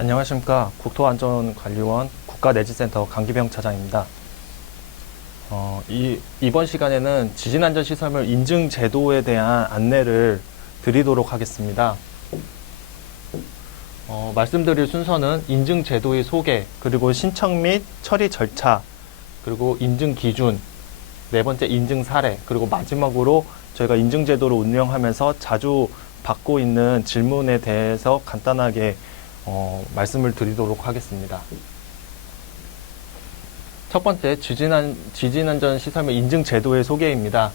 안녕하십니까. 국토안전관리원 국가내진센터 강기병 차장입니다. 이번 시간에는 지진안전시설물 인증제도에 대한 안내를 드리도록 하겠습니다. 말씀드릴 순서는 인증제도의 소개, 그리고 신청 및 처리 절차, 그리고 인증 기준, 네 번째 인증 사례, 그리고 마지막으로 저희가 인증제도를 운영하면서 자주 받고 있는 질문에 대해서 간단하게 말씀을 드리도록 하겠습니다. 첫 번째, 지진안전시설물 인증제도의 소개입니다.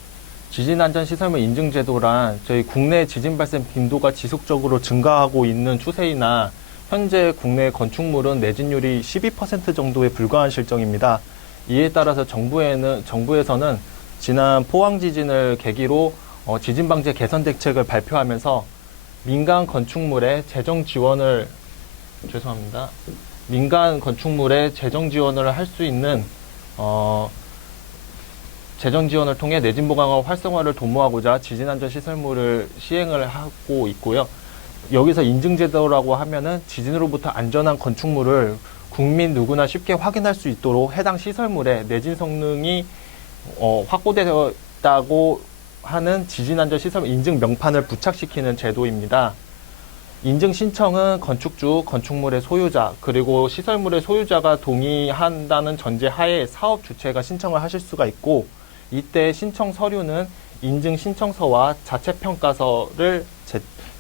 지진안전시설물 인증제도란 저희 국내 지진 발생 빈도가 지속적으로 증가하고 있는 추세이나 현재 국내 건축물은 내진율이 12% 정도에 불과한 실정입니다. 이에 따라서 정부에서는 지난 포항 지진을 계기로 지진 방제 개선 대책을 발표하면서 민간 건축물의 재정 지원을 할 수 있는 재정 지원을 통해 내진 보강화 활성화를 도모하고자 지진안전 시설물을 시행을 하고 있고요. 여기서 인증제도라고 하면은 지진으로부터 안전한 건축물을 국민 누구나 쉽게 확인할 수 있도록 해당 시설물의 내진 성능이 확보되었다고 하는 지진안전 시설물 인증 명판을 부착시키는 제도입니다. 인증 신청은 건축주, 건축물의 소유자, 그리고 시설물의 소유자가 동의한다는 전제 하에 사업 주체가 신청을 하실 수가 있고, 이때 신청 서류는 인증 신청서와 자체 평가서를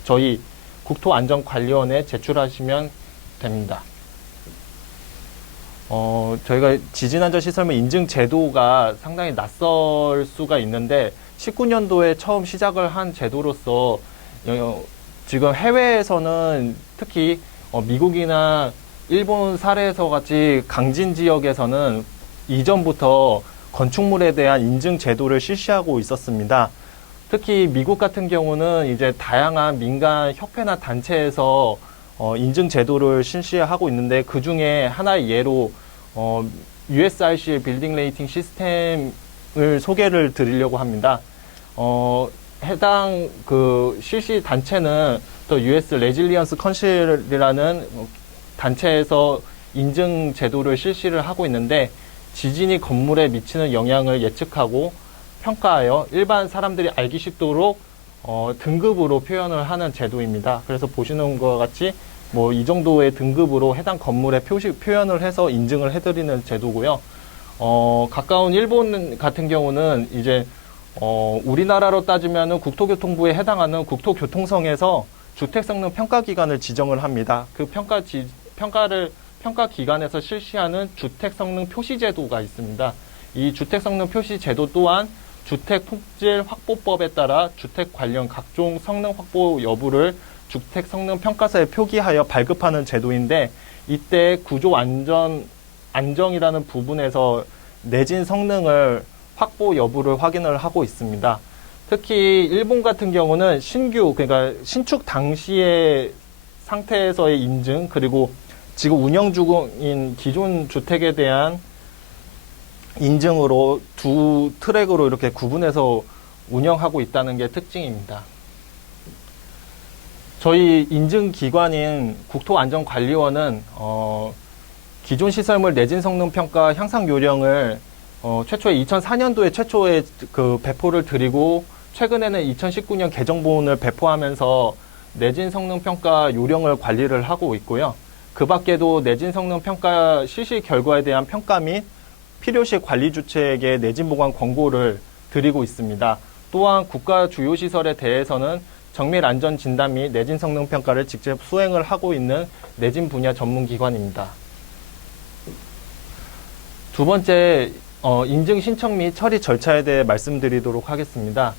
저희 국토안전관리원에 제출하시면 됩니다. 저희가 지진안전시설물 인증 제도가 상당히 낯설 수가 있는데 19년도에 처음 시작을 한 제도로서 지금 해외에서는 특히 미국이나 일본 사례에서 같이 강진 지역에서는 이전부터 건축물에 대한 인증 제도를 실시하고 있었습니다. 특히 미국 같은 경우는 이제 다양한 민간 협회나 단체에서 인증 제도를 실시하고 있는데 그 중에 하나의 예로 USRC의 빌딩 레이팅 시스템을 소개를 드리려고 합니다. 해당 그 실시 단체는 또 US 레질리언스 컨실이라는 단체에서 인증 제도를 실시를 하고 있는데 지진이 건물에 미치는 영향을 예측하고 평가하여 일반 사람들이 알기 쉽도록 등급으로 표현을 하는 제도입니다. 그래서 보시는 것과 같이 뭐 이 정도의 등급으로 해당 건물에 표현을 해서 인증을 해드리는 제도고요. 가까운 일본 같은 경우는 이제 우리나라로 따지면은 국토교통부에 해당하는 국토교통성에서 주택성능 평가기관을 지정을 합니다. 그 평가 기관에서 실시하는 주택성능 표시제도가 있습니다. 이 주택성능 표시제도 또한 주택토지확보법에 따라 주택 관련 각종 성능 확보 여부를 주택성능평가서에 표기하여 발급하는 제도인데 이때 구조 안정이라는 부분에서 내진 성능을 확보 여부를 확인을 하고 있습니다. 특히 일본 같은 경우는 그러니까 신축 당시의 상태에서의 인증, 그리고 지금 운영 중인 기존 주택에 대한 인증으로 두 트랙으로 이렇게 구분해서 운영하고 있다는 게 특징입니다. 저희 인증기관인 국토안전관리원은 기존 시설물 내진 성능 평가 향상 요령을 최초에 2004년도에 최초에 그 배포를 드리고 최근에는 2019년 개정본을 배포하면서 내진 성능 평가 요령을 관리를 하고 있고요. 그 밖에도 내진 성능 평가 실시 결과에 대한 평가 및 필요시 관리 주체에게 내진 보강 권고를 드리고 있습니다. 또한 국가 주요 시설에 대해서는 정밀 안전 진단 및 내진 성능 평가를 직접 수행을 하고 있는 내진 분야 전문 기관입니다. 두 번째, 인증 신청 및 처리 절차에 대해 말씀드리도록 하겠습니다.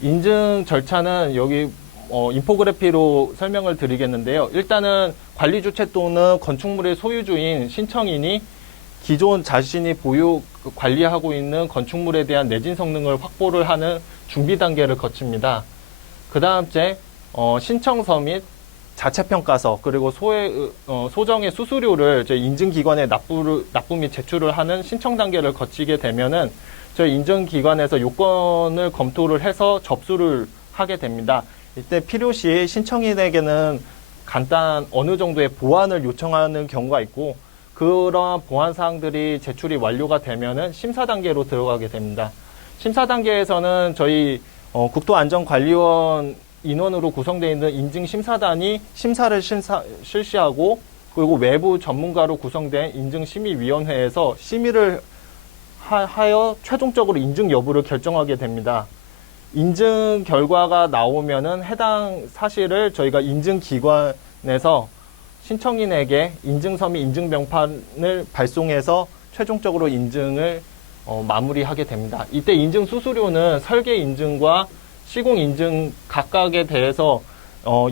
인증 절차는 여기 인포그래피로 설명을 드리겠는데요. 일단은 관리 주체 또는 건축물의 소유주인 신청인이 기존 자신이 관리하고 있는 건축물에 대한 내진 성능을 확보를 하는 준비 단계를 거칩니다. 그 다음째, 신청서 및 자체평가서, 그리고 소정의 수수료를 저희 인증기관에 납부 및 제출을 하는 신청 단계를 거치게 되면은 저희 인증기관에서 요건을 검토를 해서 접수를 하게 됩니다. 이때 필요시 신청인에게는 어느 정도의 보완을 요청하는 경우가 있고, 그러한 보완 사항들이 제출이 완료가 되면은 심사 단계로 들어가게 됩니다. 심사 단계에서는 저희 국토안전관리원 인원으로 구성되어 있는 인증심사단이 심사를 실시하고, 그리고 외부 전문가로 구성된 인증심의위원회에서 심의를 하여 최종적으로 인증 여부를 결정하게 됩니다. 인증 결과가 나오면은 해당 사실을 저희가 인증기관에서 신청인에게 인증서 및 인증명판을 발송해서 최종적으로 인증을 마무리하게 됩니다. 이때 인증 수수료는 설계 인증과 시공 인증 각각에 대해서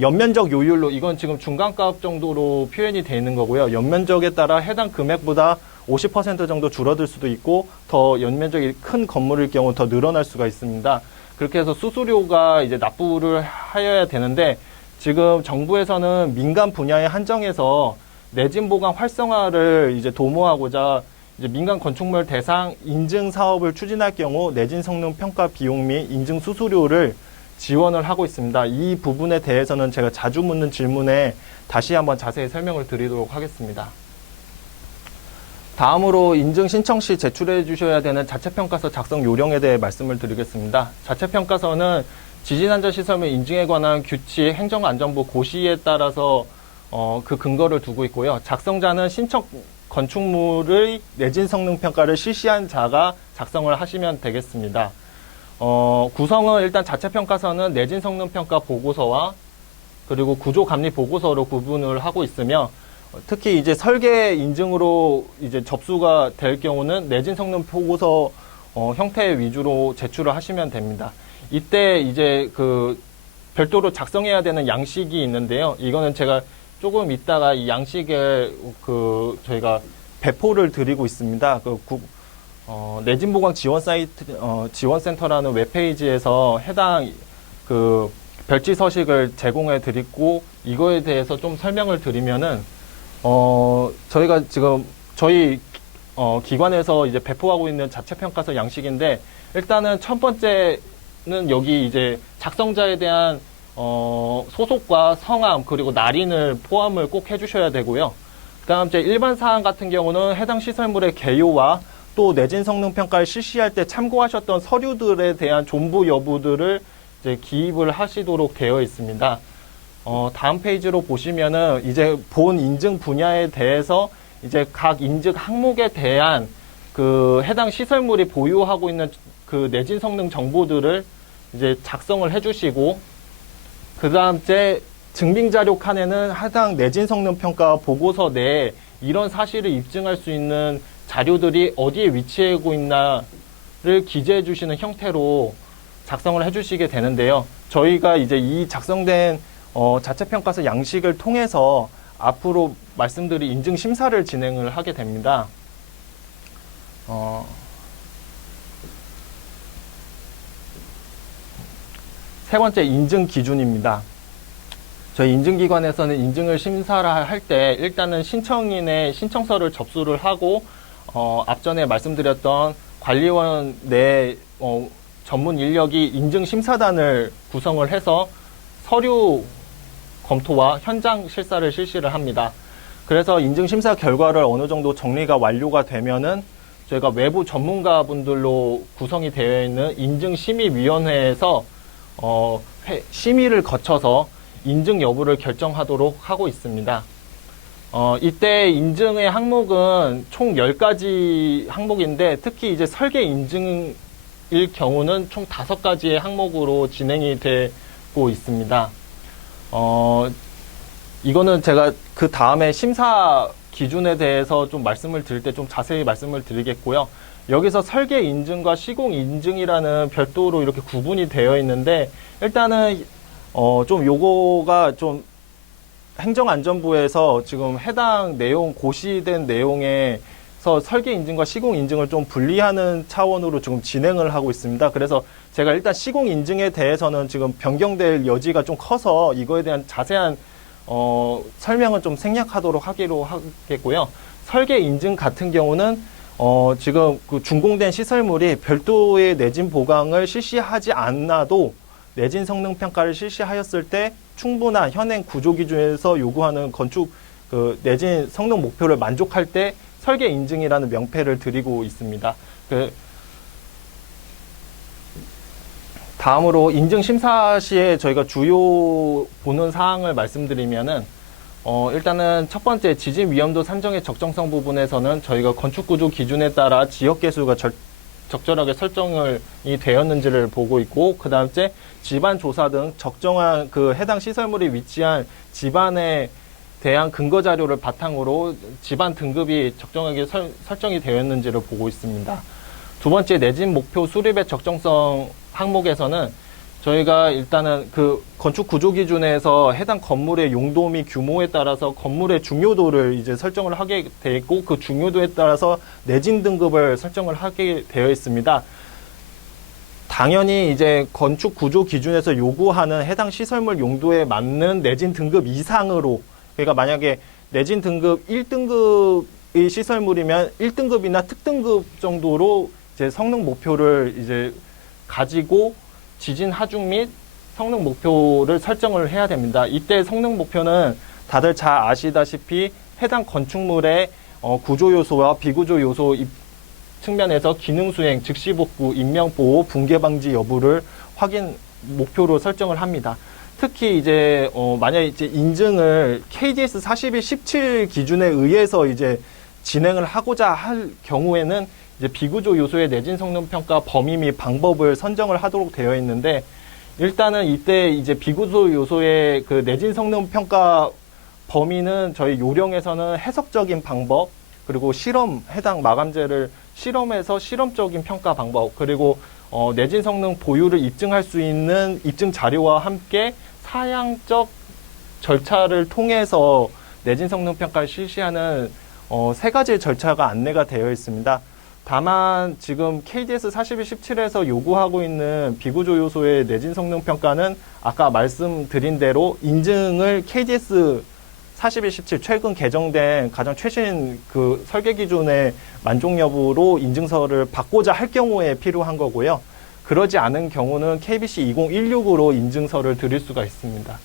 연면적 요율로, 이건 지금 중간가 정도로 표현이 되어 있는 거고요. 연면적에 따라 해당 금액보다 50% 정도 줄어들 수도 있고, 더 연면적이 큰 건물일 경우 더 늘어날 수가 있습니다. 그렇게 해서 수수료가 이제 납부를 하여야 되는데, 지금 정부에서는 민간 분야에 한정해서 내진 보강 활성화를 이제 도모하고자 이제 민간 건축물 대상 인증 사업을 추진할 경우 내진 성능 평가 비용 및 인증 수수료를 지원을 하고 있습니다. 이 부분에 대해서는 제가 자주 묻는 질문에 다시 한번 자세히 설명을 드리도록 하겠습니다. 다음으로 인증 신청 시 제출해 주셔야 되는 자체평가서 작성 요령에 대해 말씀을 드리겠습니다. 자체평가서는 지진안전시설 인증에 관한 규칙, 행정안전부 고시에 따라서 그 근거를 두고 있고요. 작성자는 신청 건축물의 내진 성능 평가를 실시한 자가 작성을 하시면 되겠습니다. 구성은 일단 자체평가서는 내진 성능 평가 보고서와 그리고 구조 감리 보고서로 구분을 하고 있으며, 특히 이제 설계 인증으로 이제 접수가 될 경우는 내진 성능 보고서 형태 위주로 제출을 하시면 됩니다. 이때 이제 그 별도로 작성해야 되는 양식이 있는데요. 이거는 제가 조금 이따가 이 양식을 저희가 배포를 드리고 있습니다. 내진보강 지원 사이트, 지원센터라는 웹페이지에서 해당 별지 서식을 제공해 드리고, 이거에 대해서 좀 설명을 드리면은, 저희가 지금 저희 기관에서 이제 배포하고 있는 자체평가서 양식인데, 일단은 첫 번째는 여기 이제 작성자에 대한 소속과 성함 그리고 날인을 포함을 꼭 해주셔야 되고요. 그다음 이제 일반 사항 같은 경우는 해당 시설물의 개요와 또 내진 성능 평가를 실시할 때 참고하셨던 서류들에 대한 존부 여부들을 이제 기입을 하시도록 되어 있습니다. 다음 페이지로 보시면은 이제 본 인증 분야에 대해서 이제 각 인증 항목에 대한 그 해당 시설물이 보유하고 있는 그 내진 성능 정보들을 이제 작성을 해주시고, 그 다음 이제 증빙자료 칸에는 해당 내진 성능 평가 보고서 내에 이런 사실을 입증할 수 있는 자료들이 어디에 위치하고 있나를 기재해 주시는 형태로 작성을 해주시게 되는데요. 저희가 이제 이 작성된 자체평가서 양식을 통해서 앞으로 말씀드린 인증 심사를 진행을 하게 됩니다. 세 번째, 인증 기준입니다. 저희 인증기관에서는 인증을 심사를 할 때 일단은 신청인의 신청서를 접수를 하고, 앞전에 말씀드렸던 관리원 내 전문 인력이 인증심사단을 구성을 해서 서류 검토와 현장 실사를 실시를 합니다. 그래서 인증심사 결과를 어느 정도 정리가 완료가 되면은 저희가 외부 전문가분들로 구성이 되어 있는 인증심의위원회에서 심의를 거쳐서 인증 여부를 결정하도록 하고 있습니다. 이때 인증의 항목은 총 10가지 항목인데, 특히 이제 설계 인증일 경우는 총 5가지의 항목으로 진행이 되고 있습니다. 이거는 제가 그 다음에 심사 기준에 대해서 좀 말씀을 드릴 때 좀 자세히 말씀을 드리겠고요. 여기서 설계 인증과 시공 인증이라는 별도로 이렇게 구분이 되어 있는데, 일단은 좀 요거가 좀 행정안전부에서 지금 해당 내용, 고시된 내용에서 설계 인증과 시공 인증을 좀 분리하는 차원으로 지금 진행을 하고 있습니다. 그래서 제가 일단 시공 인증에 대해서는 지금 변경될 여지가 좀 커서 이거에 대한 자세한 설명은 좀 생략하도록 하기로 하겠고요. 설계 인증 같은 경우는 지금 그 준공된 시설물이 별도의 내진 보강을 실시하지 않아도 내진 성능 평가를 실시하였을 때 충분한 현행 구조 기준에서 요구하는 건축 내진 성능 목표를 만족할 때 설계 인증이라는 명패를 드리고 있습니다. 다음으로 인증 심사 시에 저희가 주요 보는 사항을 말씀드리면은 일단은 첫 번째 지진 위험도 산정의 적정성 부분에서는 저희가 건축 구조 기준에 따라 지역 개수가 적절하게 설정이 되었는지를 보고 있고, 그 다음째 집안 조사 등 적정한 해당 시설물이 위치한 집안에 대한 근거 자료를 바탕으로 집안 등급이 적정하게 설정이 되었는지를 보고 있습니다. 두 번째 내진 목표 수립의 적정성 항목에서는 저희가 일단은 건축 구조 기준에서 해당 건물의 용도 및 규모에 따라서 건물의 중요도를 이제 설정을 하게 되어 있고, 그 중요도에 따라서 내진 등급을 설정을 하게 되어 있습니다. 당연히 이제 건축 구조 기준에서 요구하는 해당 시설물 용도에 맞는 내진 등급 이상으로, 그러니까 만약에 내진 등급 1등급의 시설물이면 1등급이나 특등급 정도로 이제 성능 목표를 이제 가지고 지진 하중 및 성능 목표를 설정을 해야 됩니다. 이때 성능 목표는 다들 잘 아시다시피 해당 건축물의 구조 요소와 비구조 요소 측면에서 기능 수행, 즉시 복구, 인명 보호, 붕괴 방지 여부를 목표로 설정을 합니다. 특히 이제 만약 이제 인증을 KDS 4117 기준에 의해서 이제 진행을 하고자 할 경우에는 이제 비구조 요소의 내진 성능 평가 범위 및 방법을 선정을 하도록 되어 있는데, 일단은 이때 이제 비구조 요소의 내진 성능 평가 범위는 저희 요령에서는 해석적인 방법, 그리고 해당 마감재를 실험해서 실험적인 평가 방법, 그리고 내진 성능 보유를 입증할 수 있는 입증 자료와 함께 사양적 절차를 통해서 내진 성능 평가를 실시하는 세 가지의 절차가 안내가 되어 있습니다. 다만 지금 KDS 4117에서 요구하고 있는 비구조 요소의 내진 성능 평가는 아까 말씀드린 대로 인증을 KDS 4117 최근 개정된 가장 최신 설계 기준의 만족 여부로 인증서를 받고자 할 경우에 필요한 거고요. 그러지 않은 경우는 KBC 2016으로 인증서를 드릴 수가 있습니다.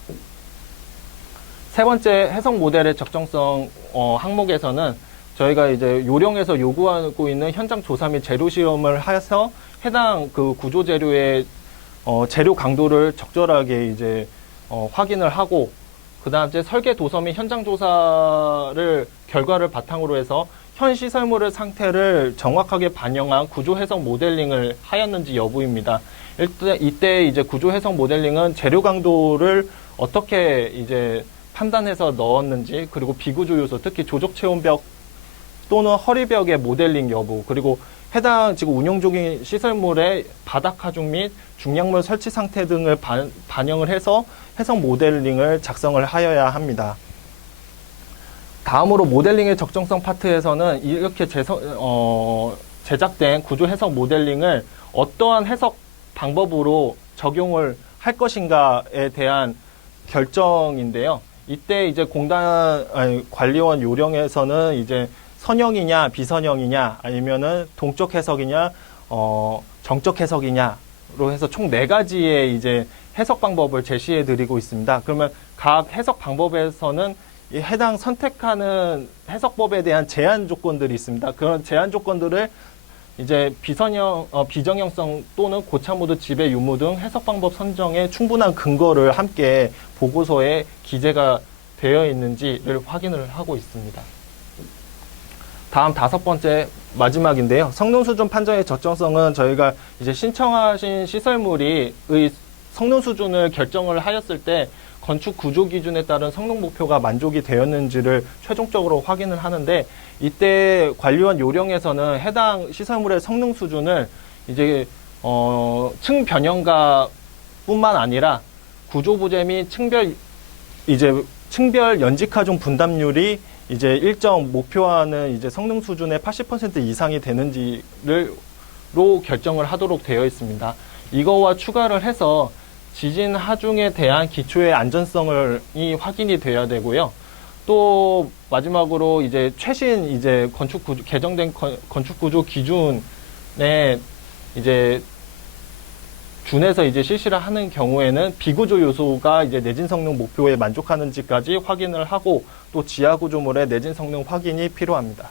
세 번째 해석 모델의 적정성 항목에서는 저희가 이제 요령에서 요구하고 있는 현장 조사 및 재료 시험을 해서 해당 구조 재료의 재료 강도를 적절하게 이제 확인을 하고, 그 다음 이제 설계 도서 및 현장 조사를 결과를 바탕으로 해서 현 시설물의 상태를 정확하게 반영한 구조 해석 모델링을 하였는지 여부입니다. 이때 이제 구조 해석 모델링은 재료 강도를 어떻게 이제 판단해서 넣었는지, 그리고 비구조 요소, 특히 조적 체온벽 또는 허리벽의 모델링 여부, 그리고 해당 지금 운영 중인 시설물의 바닥 하중 및 중량물 설치 상태 등을 반영을 해서 해석 모델링을 작성을 하여야 합니다. 다음으로 모델링의 적정성 파트에서는 이렇게 제작된 구조 해석 모델링을 어떠한 해석 방법으로 적용을 할 것인가에 대한 결정인데요. 이때 이제 관리원 요령에서는 이제 선형이냐 비선형이냐 아니면은 동적 해석이냐 정적 해석이냐로 해서 총 4가지의 이제 해석 방법을 제시해 드리고 있습니다. 그러면 각 해석 방법에서는 이 해당 선택하는 해석법에 대한 제한 조건들이 있습니다. 그런 제한 조건들을 이제 비정형성 또는 고차 모드 지배 유무 등 해석 방법 선정에 충분한 근거를 함께 보고서에 기재가 되어 있는지를 확인을 하고 있습니다. 다음 5번째 마지막인데요. 성능 수준 판정의 적정성은 저희가 이제 신청하신 시설물이 성능 수준을 결정을 하였을 때 건축 구조 기준에 따른 성능 목표가 만족이 되었는지를 최종적으로 확인을 하는데, 이때 관리원 요령에서는 해당 시설물의 성능 수준을 이제 층 변형가 뿐만 아니라 구조 부재 및 층별 연직하중 분담률이 이제 일정 목표하는 이제 성능 수준의 80% 이상이 되는지로 결정을 하도록 되어 있습니다. 이거와 추가를 해서 지진 하중에 대한 기초의 안전성이 확인이 되어야 되고요. 또 마지막으로 이제 최신 이제 건축 구조 기준에 이제 준해서 이제 실시를 하는 경우에는 비구조 요소가 이제 내진 성능 목표에 만족하는지까지 확인을 하고 또 지하 구조물의 내진 성능 확인이 필요합니다.